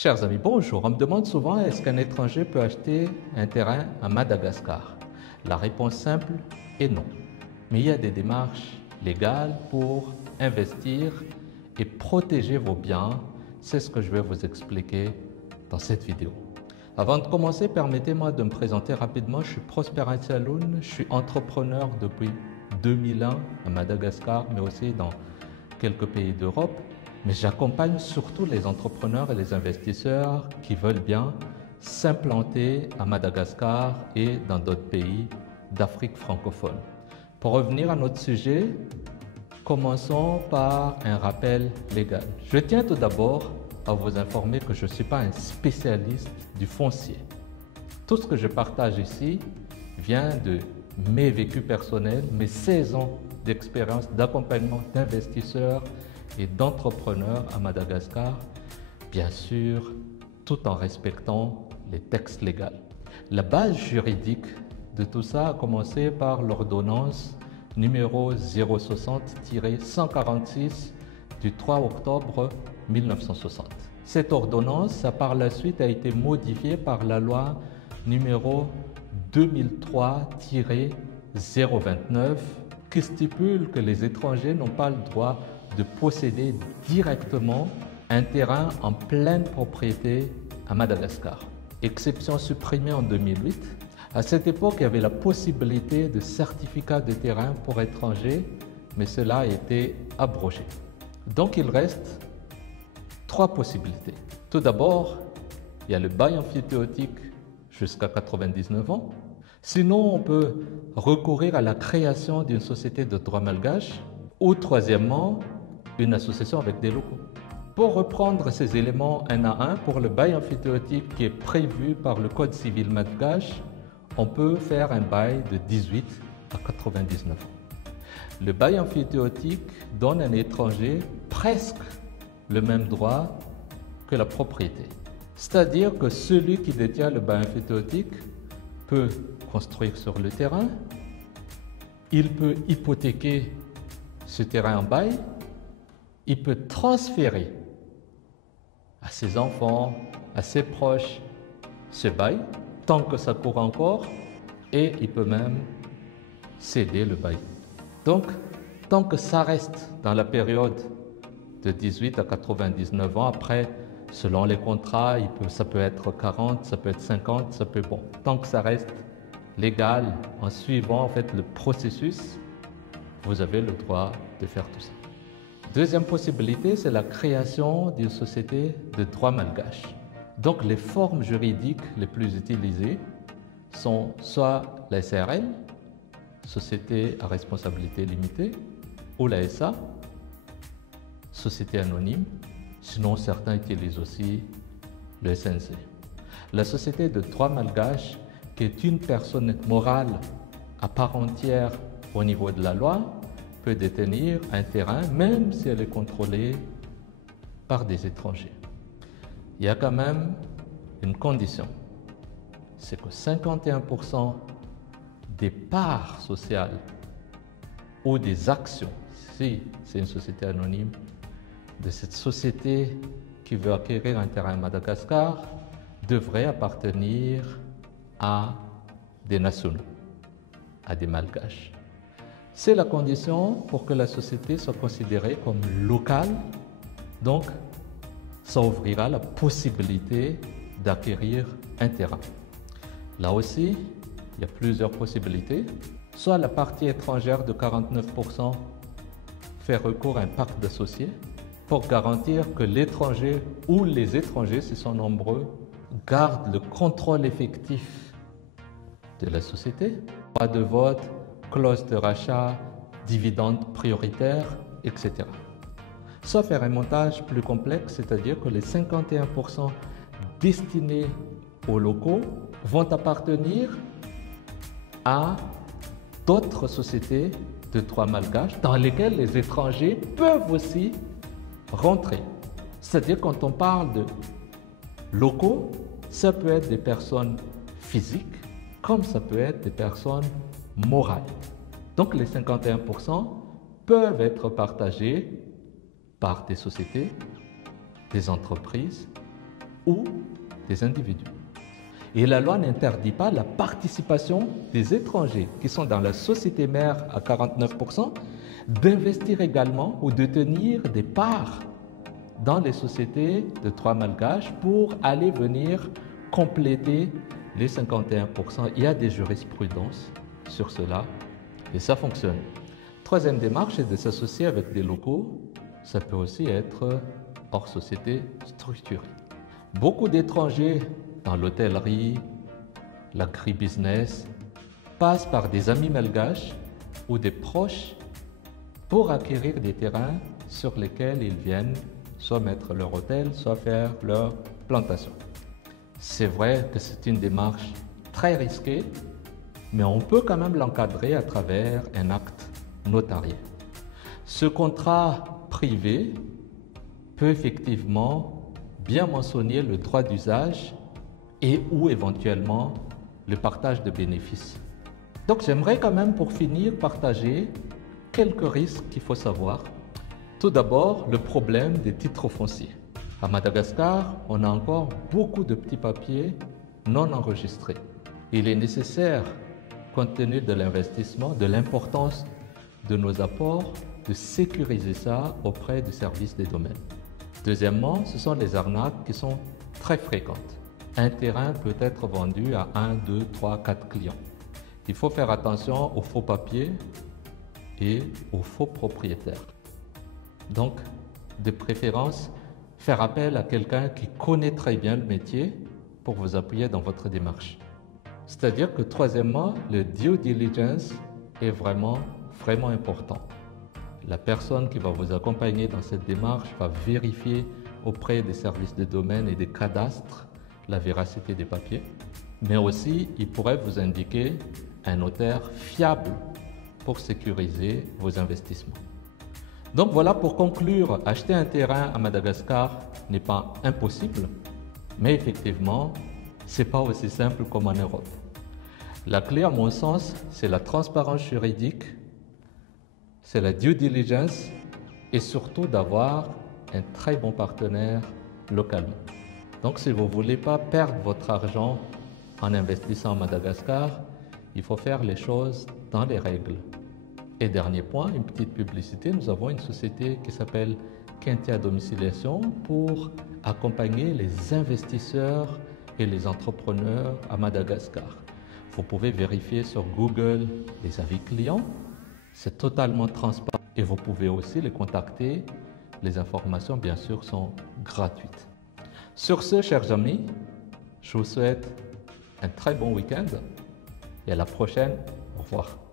Chers amis, bonjour. On me demande souvent est-ce qu'un étranger peut acheter un terrain à Madagascar? La réponse simple est non. Mais il y a des démarches légales pour investir et protéger vos biens. C'est ce que je vais vous expliquer dans cette vidéo. Avant de commencer, permettez-moi de me présenter rapidement. Je suis Prosper Saloun, je suis entrepreneur depuis 2001 à Madagascar, mais aussi dans quelques pays d'Europe. Mais j'accompagne surtout les entrepreneurs et les investisseurs qui veulent bien s'implanter à Madagascar et dans d'autres pays d'Afrique francophone. Pour revenir à notre sujet, commençons par un rappel légal. Je tiens tout d'abord à vous informer que je ne suis pas un spécialiste du foncier. Tout ce que je partage ici vient de mes vécus personnels, mes 16 ans d'expérience d'accompagnement d'investisseurs et d'entrepreneurs à Madagascar, bien sûr, tout en respectant les textes légaux. La base juridique de tout ça a commencé par l'ordonnance numéro 060-146 du 3 octobre 1960. Cette ordonnance, par la suite, a été modifiée par la loi numéro 2003-029 qui stipule que les étrangers n'ont pas le droit de posséder directement un terrain en pleine propriété à Madagascar. Exception supprimée en 2008. À cette époque, il y avait la possibilité de certificat de terrain pour étrangers, mais cela a été abrogé. Donc il reste trois possibilités. Tout d'abord, il y a le bail emphytéotique jusqu'à 99 ans. Sinon, on peut recourir à la création d'une société de droit malgache ou troisièmement, une association avec des locaux. Pour reprendre ces éléments un à un, pour le bail emphytéotique qui est prévu par le Code civil malgache, on peut faire un bail de 18 à 99 ans. Le bail emphytéotique donne à un étranger presque le même droit que la propriété. C'est-à-dire que celui qui détient le bail emphytéotique peut construire sur le terrain, il peut hypothéquer ce terrain en bail, il peut transférer à ses enfants, à ses proches, ce bail, tant que ça court encore, et il peut même céder le bail. Donc, tant que ça reste dans la période de 18 à 99 ans, après, selon les contrats, ça peut être 40, ça peut être 50, ça peut, bon, tant que ça reste légal, en suivant en fait le processus, vous avez le droit de faire tout ça. Deuxième possibilité, c'est la création d'une société de droit malgache. Donc les formes juridiques les plus utilisées sont soit la SARL, Société à responsabilité limitée, ou la SA, Société anonyme, sinon certains utilisent aussi le SNC. La société de droit malgache, qui est une personne morale à part entière au niveau de la loi, peut détenir un terrain même si elle est contrôlée par des étrangers. Il y a quand même une condition, c'est que 51% des parts sociales ou des actions, si c'est une société anonyme, de cette société qui veut acquérir un terrain à Madagascar devrait appartenir à des nationaux, à des malgaches. C'est la condition pour que la société soit considérée comme locale, donc ça ouvrira la possibilité d'acquérir un terrain. Là aussi, il y a plusieurs possibilités. Soit la partie étrangère de 49% fait recours à un pacte d'associés pour garantir que l'étranger ou les étrangers, s'ils sont nombreux, gardent le contrôle effectif de la société. Droit de vote, clause de rachat, dividendes prioritaires, etc. Sauf faire un montage plus complexe, c'est-à-dire que les 51% destinés aux locaux vont appartenir à d'autres sociétés de droit malgache dans lesquelles les étrangers peuvent aussi rentrer. C'est-à-dire quand on parle de locaux, ça peut être des personnes physiques comme ça peut être des personnes morales. Donc les 51% 50% peuvent être partagés par des sociétés, des entreprises ou des individus. Et la loi n'interdit pas la participation des étrangers qui sont dans la société mère à 49% d'investir également ou de tenir des parts dans les sociétés de droit malgache pour aller venir compléter les 51%. Il y a des jurisprudences sur cela et ça fonctionne. Troisième démarche, c'est de s'associer avec des locaux. Ça peut aussi être hors société structurée. Beaucoup d'étrangers dans l'hôtellerie, l'agribusiness, passent par des amis malgaches ou des proches pour acquérir des terrains sur lesquels ils viennent soit mettre leur hôtel, soit faire leur plantation. C'est vrai que c'est une démarche très risquée, mais on peut quand même l'encadrer à travers un acte notarié. Ce contrat privé peut effectivement bien mentionner le droit d'usage et ou éventuellement le partage de bénéfices. Donc j'aimerais quand même pour finir partager quelques risques qu'il faut savoir. Tout d'abord, le problème des titres fonciers. À Madagascar, on a encore beaucoup de petits papiers non enregistrés. Il est nécessaire, compte tenu de l'investissement, de l'importance de nos apports, de sécuriser ça auprès du service des domaines. Deuxièmement, ce sont les arnaques qui sont très fréquentes. Un terrain peut être vendu à 1, 2, 3, 4 clients. Il faut faire attention aux faux papiers et aux faux propriétaires. Donc, de préférence, faire appel à quelqu'un qui connaît très bien le métier pour vous appuyer dans votre démarche. C'est-à-dire que troisièmement, le due diligence est vraiment important. La personne qui va vous accompagner dans cette démarche va vérifier auprès des services de domaine et des cadastres la véracité des papiers, mais aussi il pourrait vous indiquer un notaire fiable pour sécuriser vos investissements. Donc voilà, pour conclure, acheter un terrain à Madagascar n'est pas impossible, mais effectivement, ce n'est pas aussi simple comme en Europe. La clé, à mon sens, c'est la transparence juridique, c'est la due diligence et surtout d'avoir un très bon partenaire localement. Donc si vous ne voulez pas perdre votre argent en investissant à Madagascar, il faut faire les choses dans les règles. Et dernier point, une petite publicité, nous avons une société qui s'appelle Quintia Domiciliation pour accompagner les investisseurs et les entrepreneurs à Madagascar. Vous pouvez vérifier sur Google les avis clients, c'est totalement transparent et vous pouvez aussi les contacter. Les informations, bien sûr, sont gratuites. Sur ce, chers amis, je vous souhaite un très bon week-end et à la prochaine. Au revoir.